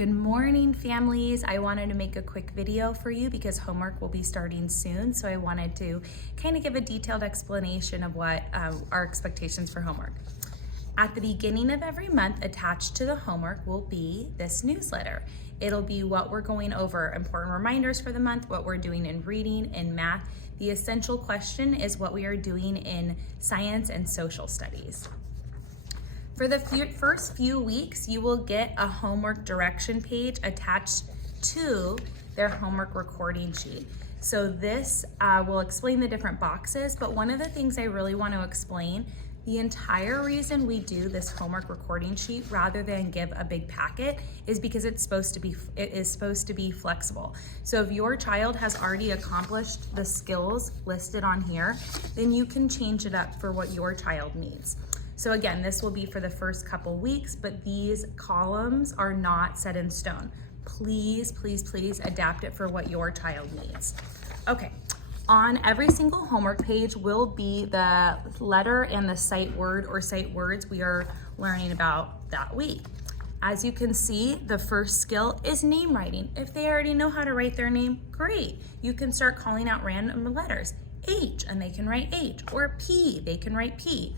Good morning, families. I wanted to make a quick video for you because homework will be starting soon. So I wanted to kind of give a detailed explanation of what our expectations for homework. At the beginning of every month, attached to the homework will be this newsletter. It'll be what we're going over, important reminders for the month, what we're doing in reading and math. The essential question is what we are doing in science and social studies. For the first few weeks, you will get a homework direction page attached to their homework recording sheet. So this will explain the different boxes, but one of the things I really want to explain, the entire reason we do this homework recording sheet rather than give a big packet is because it is supposed to be flexible. So if your child has already accomplished the skills listed on here, then you can change it up for what your child needs. So again, this will be for the first couple weeks, but these columns are not set in stone. Please, please, please adapt it for what your child needs. Okay, on every single homework page will be the letter and the sight word or sight words we are learning about that week. As you can see, the first skill is name writing. If they already know how to write their name, great. You can start calling out random letters. H, and they can write H, or P, they can write P.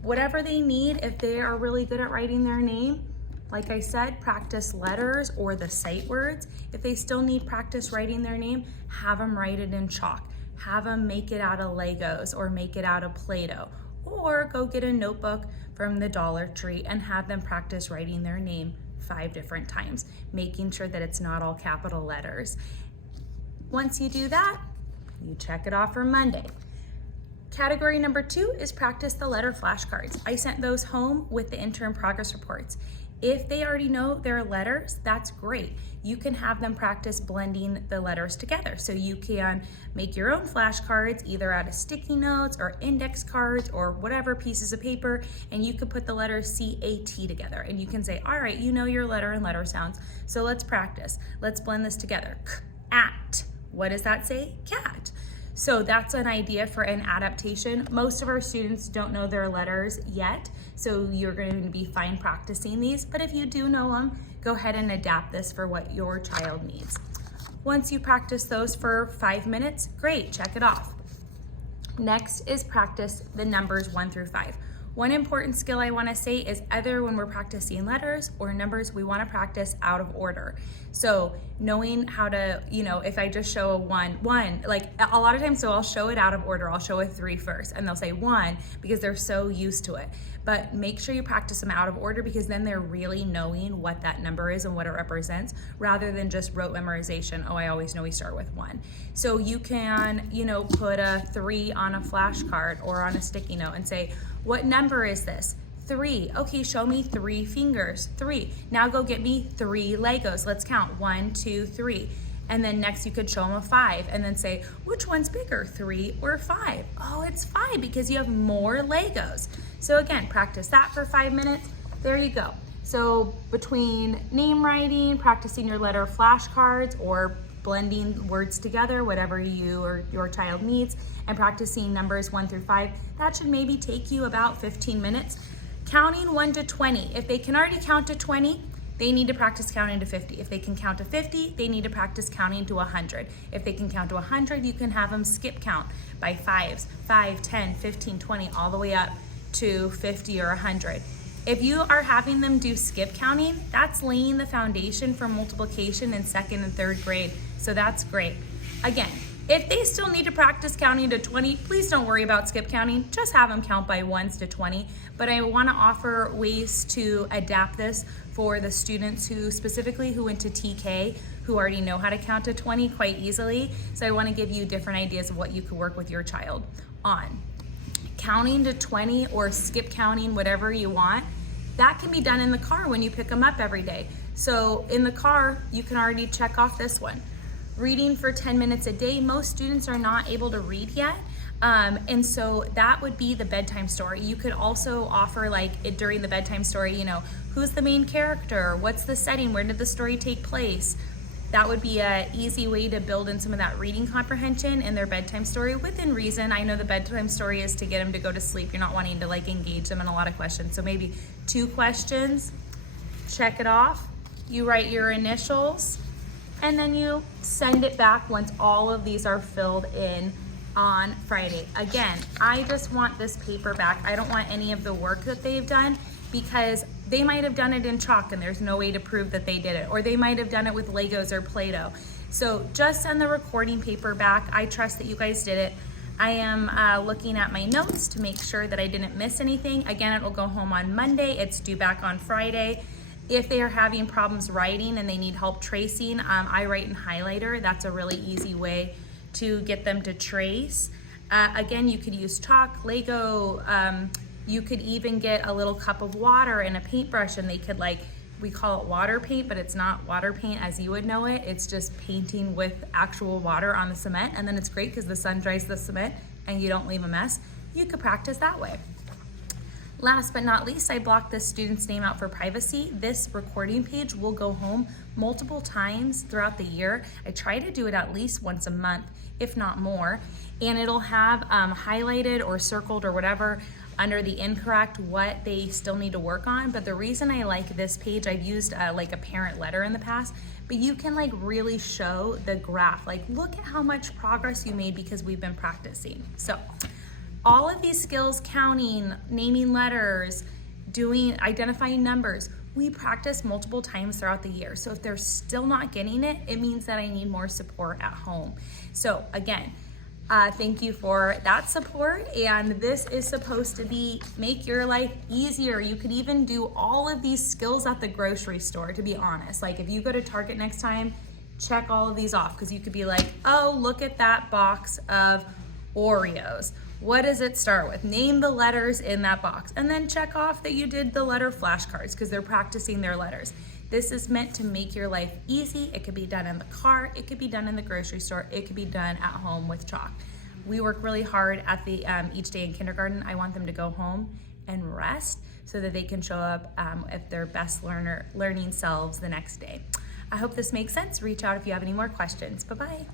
Whatever they need, if they are really good at writing their name, like I said, practice letters or the sight words. If they still need practice writing their name, have them write it in chalk. Have them make it out of Legos or make it out of Play-Doh. Or go get a notebook from the Dollar Tree and have them practice writing their name 5 different times, making sure that it's not all capital letters. Once you do that, you check it off for Monday. Category number 2 is practice the letter flashcards. I sent those home with the interim progress reports. If they already know their letters, that's great. You can have them practice blending the letters together. So you can make your own flashcards, either out of sticky notes or index cards or whatever pieces of paper, and you could put the letters C-A-T together. And you can say, all right, you know your letter and letter sounds, so let's practice. Let's blend this together. K-at. What does that say? Cat. So that's an idea for an adaptation. Most of our students don't know their letters yet, so you're going to be fine practicing these. But if you do know them, go ahead and adapt this for what your child needs. Once you practice those for 5 minutes, great, check it off. Next is practice the numbers 1 through 5. One important skill I want to say is either when we're practicing letters or numbers, we want to practice out of order. So knowing how to, if I just show a one, like a lot of times, so I'll show it out of order. I'll show a 3 first and they'll say 1 because they're so used to it. But make sure you practice them out of order because then they're really knowing what that number is and what it represents rather than just rote memorization. Oh, I always know we start with 1. So you can, put a 3 on a flashcard or on a sticky note and say, what number is this? 3. Okay, show me 3 fingers. 3. Now go get me 3 Legos. Let's count. 1, 2, 3. And then next you could show them a 5 and then say, which one's bigger, 3 or 5? Oh, it's 5 because you have more Legos. So again, practice that for 5 minutes. There you go. So between name writing, practicing your letter flashcards, or blending words together, whatever you or your child needs, and practicing numbers 1 through 5, that should maybe take you about 15 minutes. Counting 1 to 20. If they can already count to 20, they need to practice counting to 50. If they can count to 50, they need to practice counting to 100. If they can count to 100, you can have them skip count by 5s, 5, 10, 15, 20, all the way up to 50 or 100. If you are having them do skip counting, that's laying the foundation for multiplication in 2nd and 3rd grade. So that's great. Again, if they still need to practice counting to 20, please don't worry about skip counting. Just have them count by 1s to 20. But I want to offer ways to adapt this for the students who went to TK, who already know how to count to 20 quite easily. So I want to give you different ideas of what you could work with your child on. Counting to 20 or skip counting, whatever you want, that can be done in the car when you pick them up every day. So in the car, you can already check off this one. Reading for 10 minutes a day. Most students are not able to read yet. And so that would be the bedtime story. You could also offer during the bedtime story, who's the main character? What's the setting? Where did the story take place? That would be an easy way to build in some of that reading comprehension in their bedtime story within reason. I know the bedtime story is to get them to go to sleep. You're not wanting to engage them in a lot of questions. So maybe 2 questions, check it off. you write your initials, and then you send it back once all of these are filled in on Friday. Again, I just want this paper back. I don't want any of the work that they've done, because they might have done it in chalk and there's no way to prove that they did it, or they might have done it with Legos or Play-Doh. So just send the recording paper back. I trust that you guys did it. I am looking at my notes to make sure that I didn't miss anything. Again, it will go home on Monday. It's due back on Friday. If they are having problems writing and they need help tracing, I write in highlighter. That's a really easy way to get them to trace. Again, you could use chalk, Lego, you could even get a little cup of water and a paintbrush, and they could, like, we call it water paint, but it's not water paint as you would know it. It's just painting with actual water on the cement, and then it's great because the sun dries the cement and you don't leave a mess. You could practice that way. Last but not least, I blocked this student's name out for privacy. This recording page will go home multiple times throughout the year. I try to do it at least once a month, if not more, and it'll have highlighted or circled or whatever under the incorrect what they still need to work on. But the reason I like this page, I've used like a parent letter in the past, but you can like really show the graph, like look at how much progress you made because we've been practicing. So all of these skills, counting, naming letters, identifying numbers, we practice multiple times throughout the year. So if they're still not getting it, it means that I need more support at home. So again, thank you for that support, and this is supposed to be make your life easier. You could even do all of these skills at the grocery store, to be honest. Like if you go to Target next time, check all of these off, because you could be like, oh, look at that box of Oreos. What does it start with? Name the letters in that box, and then check off that you did the letter flashcards because they're practicing their letters. This is meant to make your life easy. It could be done in the car, it could be done in the grocery store, it could be done at home with chalk. We work really hard at the each day in kindergarten. I want them to go home and rest so that they can show up at their best learning selves the next day. I hope this makes sense. Reach out if you have any more questions. Bye-bye.